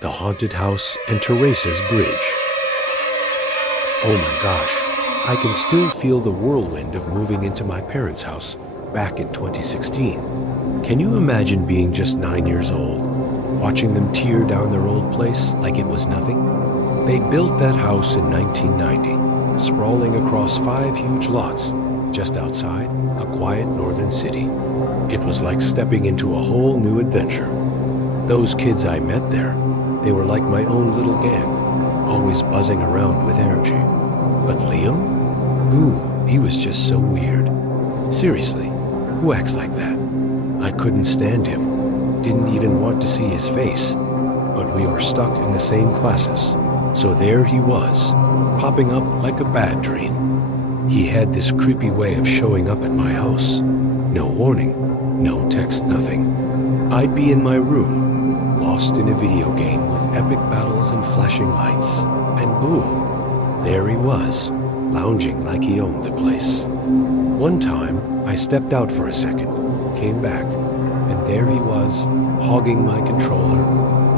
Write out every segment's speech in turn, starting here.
the haunted house, and Teresa's bridge. Oh my gosh, I can still feel the whirlwind of moving into my parents' house back in 2016. Can you imagine being just 9 years old, watching them tear down their old place like it was nothing? They built that house in 1990, sprawling across 5 huge lots just outside a quiet northern city. It was like stepping into a whole new adventure. Those kids I met there, they were like my own little gang, always buzzing around with energy. But Liam? Ooh, he was just so weird. Seriously, who acts like that? I couldn't stand him, didn't even want to see his face, but we were stuck in the same classes. So there he was, popping up like a bad dream. He had this creepy way of showing up at my house. No warning, no text, nothing. I'd be in my room, lost in a video game with epic battles and flashing lights, and boom, there he was, lounging like he owned the place. One time, I stepped out for a second, came back, and there he was, hogging my controller,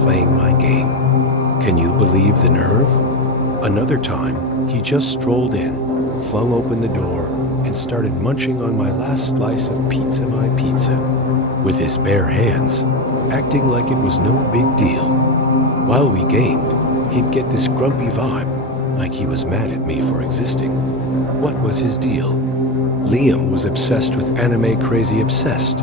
playing my game. Can you believe the nerve? Another time, he just strolled in, flung open the door, and started munching on my last slice of my pizza, with his bare hands, acting like it was no big deal. While we gamed, he'd get this grumpy vibe, like he was mad at me for existing. What was his deal? Liam was obsessed with anime crazy obsessed.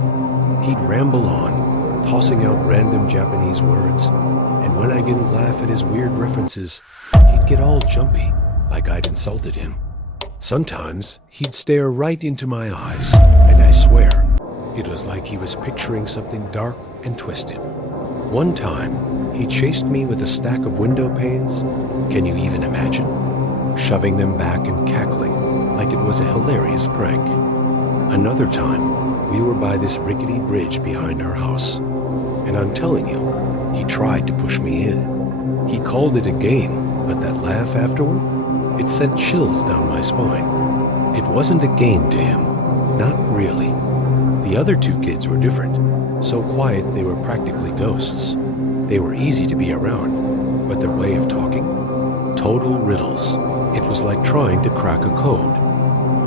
He'd ramble on, tossing out random Japanese words, and when I didn't laugh at his weird references, he'd get all jumpy, like I'd insulted him. Sometimes he'd stare right into my eyes, and I swear, it was like he was picturing something dark and twisted. One time, he chased me with a stack of window panes. Can you even imagine? Shoving them back and cackling like it was a hilarious prank. Another time, we were by this rickety bridge behind our house, and I'm telling you, he tried to push me in. He called it a game, but that laugh afterward, it sent chills down my spine. It wasn't a game to him, not really. The other 2 kids were different, so quiet they were practically ghosts. They were easy to be around, but their way of talking? Total riddles. It was like trying to crack a code.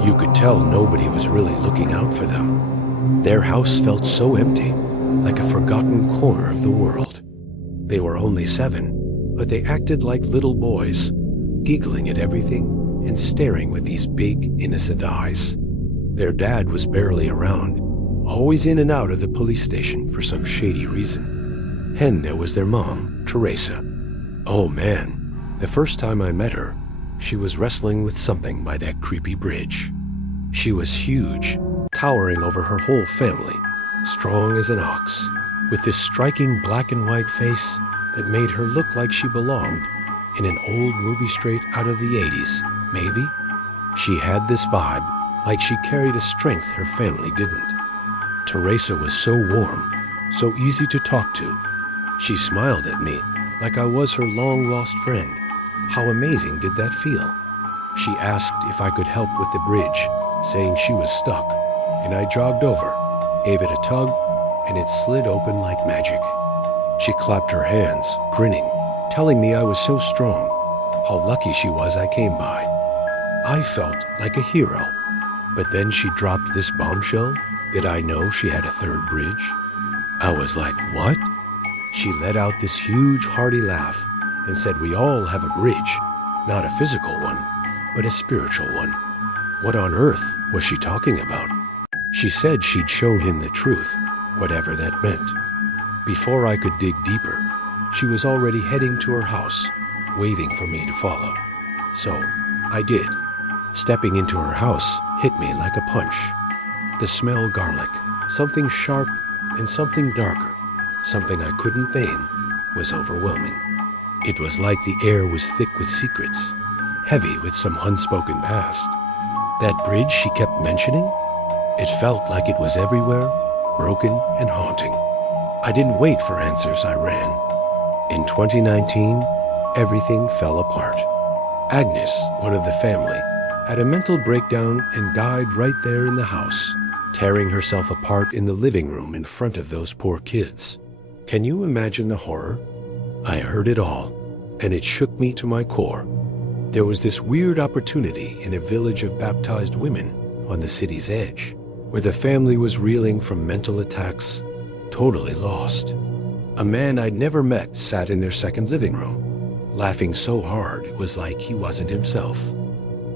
You could tell nobody was really looking out for them. Their house felt so empty, like a forgotten corner of the world. They were only 7, but they acted like little boys, giggling at everything and staring with these big, innocent eyes. Their dad was barely around, always in and out of the police station for some shady reason. And there was their mom, Teresa. Oh man, the first time I met her, she was wrestling with something by that creepy bridge. She was huge, towering over her whole family, strong as an ox, with this striking black and white face that made her look like she belonged in an old movie straight out of the 80s, maybe? She had this vibe, like she carried a strength her family didn't. Teresa was so warm, so easy to talk to. She smiled at me like I was her long-lost friend. How amazing did that feel? She asked if I could help with the bridge, saying she was stuck, and I jogged over, gave it a tug, and it slid open like magic. She clapped her hands, grinning, telling me I was so strong, how lucky she was I came by. I felt like a hero. But then she dropped this bombshell that I know she had a 3rd bridge. I was like, what? She let out this huge hearty laugh and said we all have a bridge, not a physical one, but a spiritual one. What on earth was she talking about? She said she'd shown him the truth, whatever that meant. Before I could dig deeper, she was already heading to her house, waving for me to follow. So I did. Stepping into her house hit me like a punch. The smell garlic, something sharp and something darker, something I couldn't name, was overwhelming. It was like the air was thick with secrets, heavy with some unspoken past. That bridge she kept mentioning, it felt like it was everywhere, broken and haunting. I didn't wait for answers, I ran. In 2019, everything fell apart. Agnes, one of the family, had a mental breakdown and died right there in the house, tearing herself apart in the living room in front of those poor kids. Can you imagine the horror? I heard it all, and it shook me to my core. There was this weird opportunity in a village of baptized women on the city's edge, where the family was reeling from mental attacks, totally lost. A man I'd never met sat in their second living room, laughing so hard it was like he wasn't himself.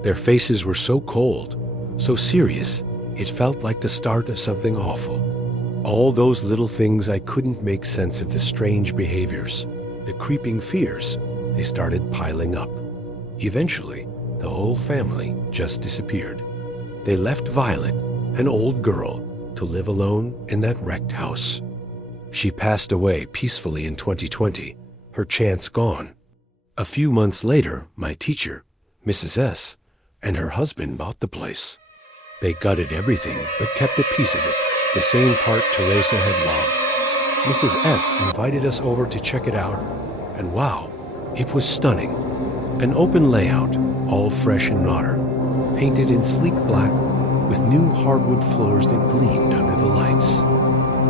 Their faces were so cold, so serious, it felt like the start of something awful. All those little things I couldn't make sense of, the strange behaviors, the creeping fears, they started piling up. Eventually, the whole family just disappeared. They left Violet, an old girl, to live alone in that wrecked house. She passed away peacefully in 2020, her chance gone. A few months later, my teacher, Mrs. S., and her husband bought the place. They gutted everything but kept a piece of it, the same part Teresa had loved. Mrs. S. invited us over to check it out, and wow, it was stunning. An open layout, all fresh and modern, painted in sleek black with new hardwood floors that gleamed under the lights.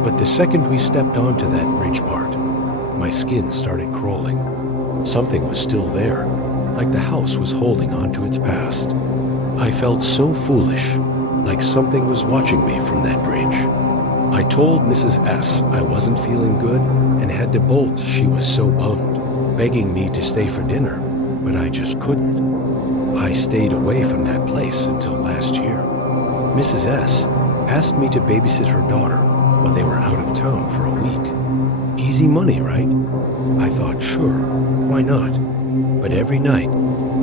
But the second we stepped onto that bridge part, my skin started crawling. Something was still there, like the house was holding on to its past. I felt so foolish, like something was watching me from that bridge. I told Mrs. S. I wasn't feeling good and had to bolt. She was so bummed, begging me to stay for dinner, but I just couldn't. I stayed away from that place until last year. Mrs. S. asked me to babysit her daughter while they were out of town for a week. Easy money, right? I thought, sure, why not? But every night,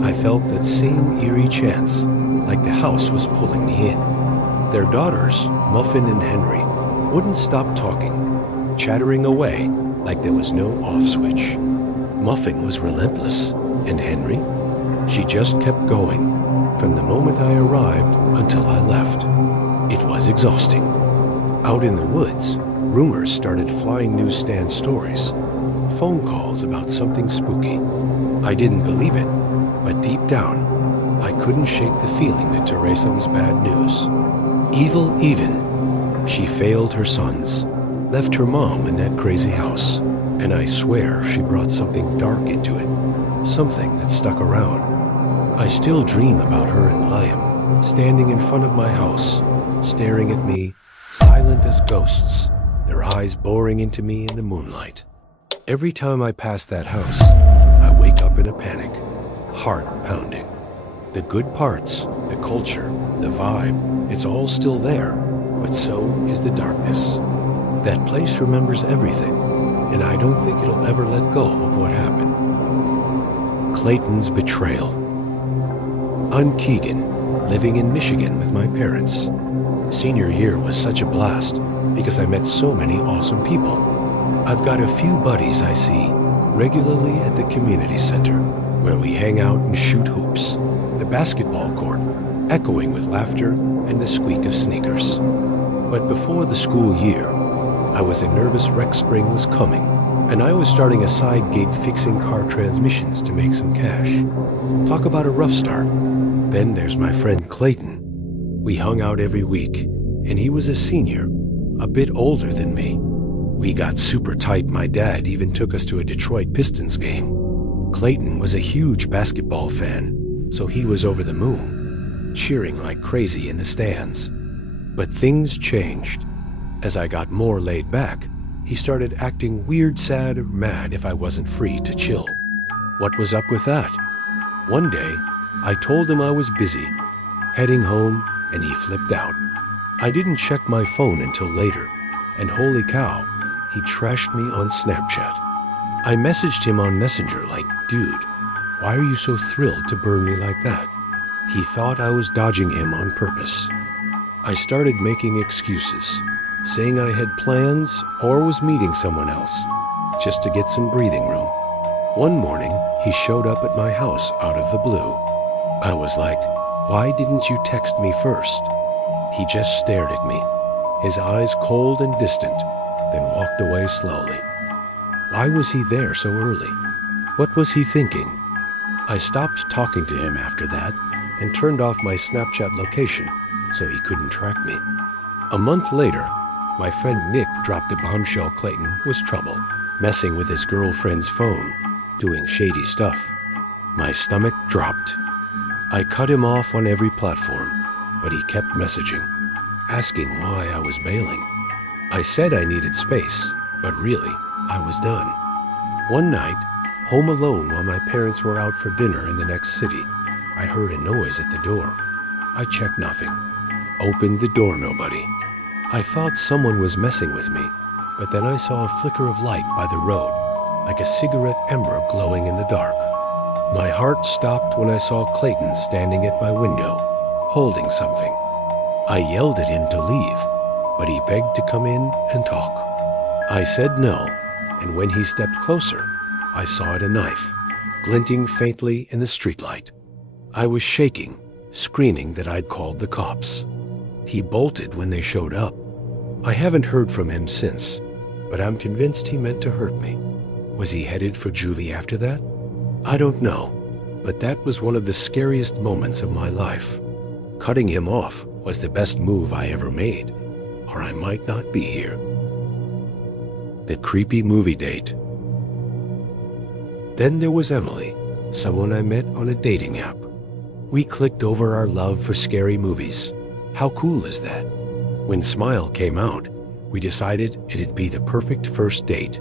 I felt that same eerie chance, like the house was pulling me in. Their daughters, Muffin and Henry, wouldn't stop talking, chattering away like there was no off switch. Muffin was relentless, and Henry? She just kept going, from the moment I arrived until I left. It was exhausting. Out in the woods, rumors started flying, newsstand stories, phone calls about something spooky. I didn't believe it, but deep down, I couldn't shake the feeling that Teresa was bad news. Evil even. She failed her sons, left her mom in that crazy house, and I swear she brought something dark into it, something that stuck around. I still dream about her and Liam, standing in front of my house, staring at me, silent as ghosts, their eyes boring into me in the moonlight. Every time I pass that house, I wake up in a panic, heart pounding. The good parts, the culture, the vibe, it's all still there, but so is the darkness. That place remembers everything, and I don't think it'll ever let go of what happened. Clayton's Betrayal. I'm Keegan, living in Michigan with my parents. Senior year was such a blast because I met so many awesome people. I've got a few buddies I see regularly at the community center, where we hang out and shoot hoops. The basketball court, echoing with laughter and the squeak of sneakers. But before the school year, I was a nervous wreck spring was coming, and I was starting a side gig fixing car transmissions to make some cash. Talk about a rough start. Then there's my friend Clayton. We hung out every week, and he was a senior, a bit older than me. We got super tight. My dad even took us to a Detroit Pistons game. Clayton was a huge basketball fan, so he was over the moon, cheering like crazy in the stands. But things changed. As I got more laid back, he started acting weird, sad, or mad if I wasn't free to chill. What was up with that? One day, I told him I was busy, heading home, and he flipped out. I didn't check my phone until later, and holy cow, he trashed me on Snapchat. I messaged him on Messenger like, dude, why are you so thrilled to burn me like that? He thought I was dodging him on purpose. I started making excuses, saying I had plans or was meeting someone else, just to get some breathing room. One morning, he showed up at my house out of the blue. I was like, why didn't you text me first? He just stared at me, his eyes cold and distant, then walked away slowly. Why was he there so early? What was he thinking? I stopped talking to him after that and turned off my Snapchat location so he couldn't track me. A month later, my friend Nick dropped a bombshell. Clayton was trouble. messing with his girlfriend's phone, doing shady stuff. My stomach dropped. I cut him off on every platform, but he kept messaging, asking why I was bailing. I said I needed space, but really, I was done. One night, home alone while my parents were out for dinner in the next city, I heard a noise at the door. I checked nothing. Opened the door, nobody. I thought someone was messing with me, but then I saw a flicker of light by the road, like a cigarette ember glowing in the dark. My heart stopped when I saw Clayton standing at my window, holding something. I yelled at him to leave, but he begged to come in and talk. I said no, and when he stepped closer, I saw a knife, glinting faintly in the streetlight. I was shaking, screaming that I'd called the cops. He bolted when they showed up. I haven't heard from him since, but I'm convinced he meant to hurt me. Was he headed for juvie after that? I don't know, but that was one of the scariest moments of my life. Cutting him off was the best move I ever made, or I might not be here. The creepy movie date. Then there was Emily, someone I met on a dating app. We clicked over our love for scary movies. How cool is that? When Smile came out, we decided it'd be the perfect first date.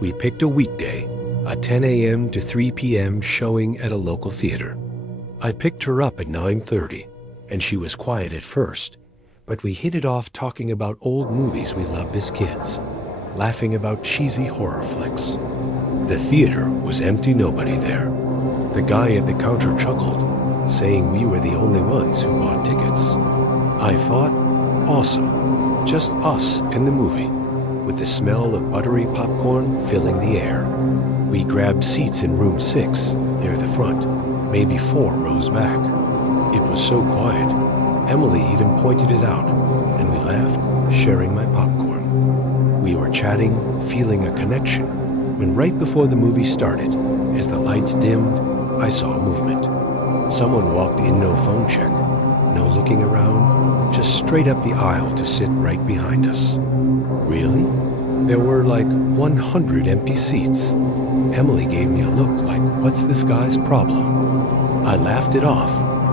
We picked a weekday, a 10 a.m. to 3 p.m. showing at a local theater. I picked her up at 9:30, and she was quiet at first, but we hit it off talking about old movies we loved as kids, laughing about cheesy horror flicks. The theater was empty, nobody there. The guy at the counter chuckled, saying we were the only ones who bought tickets. I thought, awesome, just us and the movie, with the smell of buttery popcorn filling the air. We grabbed seats in room 6, near the front, maybe 4 rows back. It was so quiet, Emily even pointed it out, and we laughed, sharing my popcorn. We were chatting, feeling a connection, when right before the movie started, as the lights dimmed, I saw a movement. Someone walked in, no phone check, no looking around, just straight up the aisle to sit right behind us. Really? There were like 100 empty seats. Emily gave me a look like, what's this guy's problem? I laughed it off,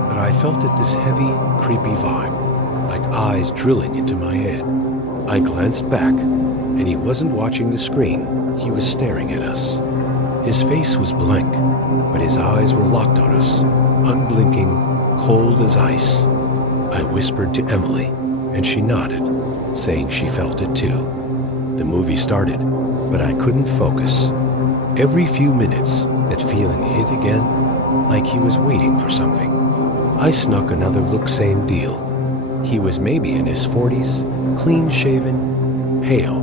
but I felt it this heavy, creepy vibe, like eyes drilling into my head. I glanced back, and he wasn't watching the screen, he was staring at us. His face was blank, but his eyes were locked on us, unblinking, cold as ice. I whispered to Emily, and she nodded, saying she felt it too. The movie started, but I couldn't focus. Every few minutes, that feeling hit again, like he was waiting for something. I snuck another look, same deal. He was maybe in his 40s, clean-shaven, pale,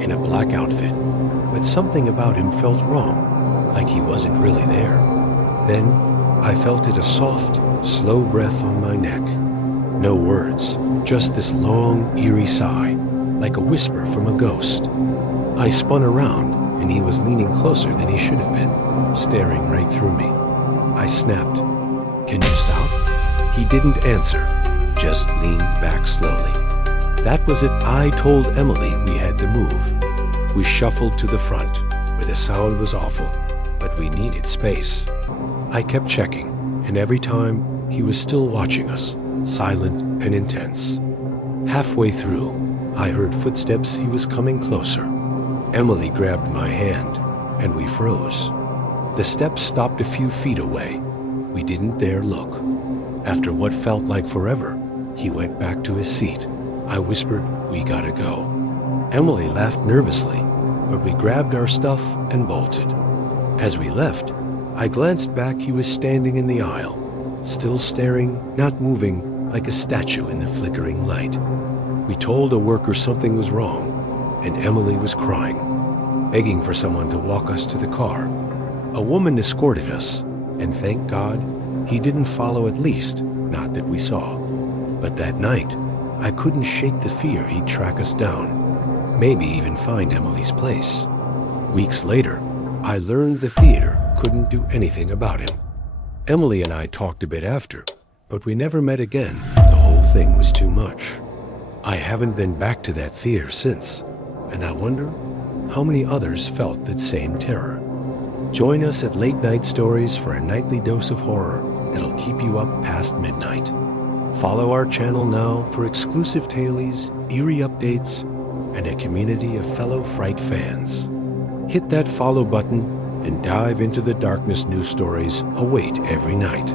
in a black outfit, but something about him felt wrong, like he wasn't really there. Then, I felt it, a soft, slow breath on my neck. No words, just this long, eerie sigh, like a whisper from a ghost. I spun around, and he was leaning closer than he should have been, staring right through me. I snapped, "Can you stop?" He didn't answer, just leaned back slowly. That was it. I told Emily we had to move. We shuffled to the front, where the sound was awful, but we needed space. I kept checking, and every time, he was still watching us, silent and intense. Halfway through, I heard footsteps. He was coming closer. Emily grabbed my hand, and we froze. The steps stopped a few feet away. We didn't dare look. After what felt like forever, he went back to his seat. I whispered, "We gotta go." Emily laughed nervously, but we grabbed our stuff and bolted. As we left, I glanced back. He was standing in the aisle, still staring, not moving, like a statue in the flickering light. We told a worker something was wrong, and Emily was crying, begging for someone to walk us to the car. A woman escorted us, and thank God, he didn't follow, at least, not that we saw. But that night, I couldn't shake the fear he'd track us down, maybe even find Emily's place. Weeks later, I learned the theater couldn't do anything about him. Emily and I talked a bit after, but we never met again. The whole thing was too much. I haven't been back to that theater since, and I wonder, how many others felt that same terror. Join us at Late Night Stories for a nightly dose of horror that'll keep you up past midnight. Follow our channel now for exclusive tailies, eerie updates, and a community of fellow Fright fans. Hit that follow button and dive into the darkness. New stories await every night.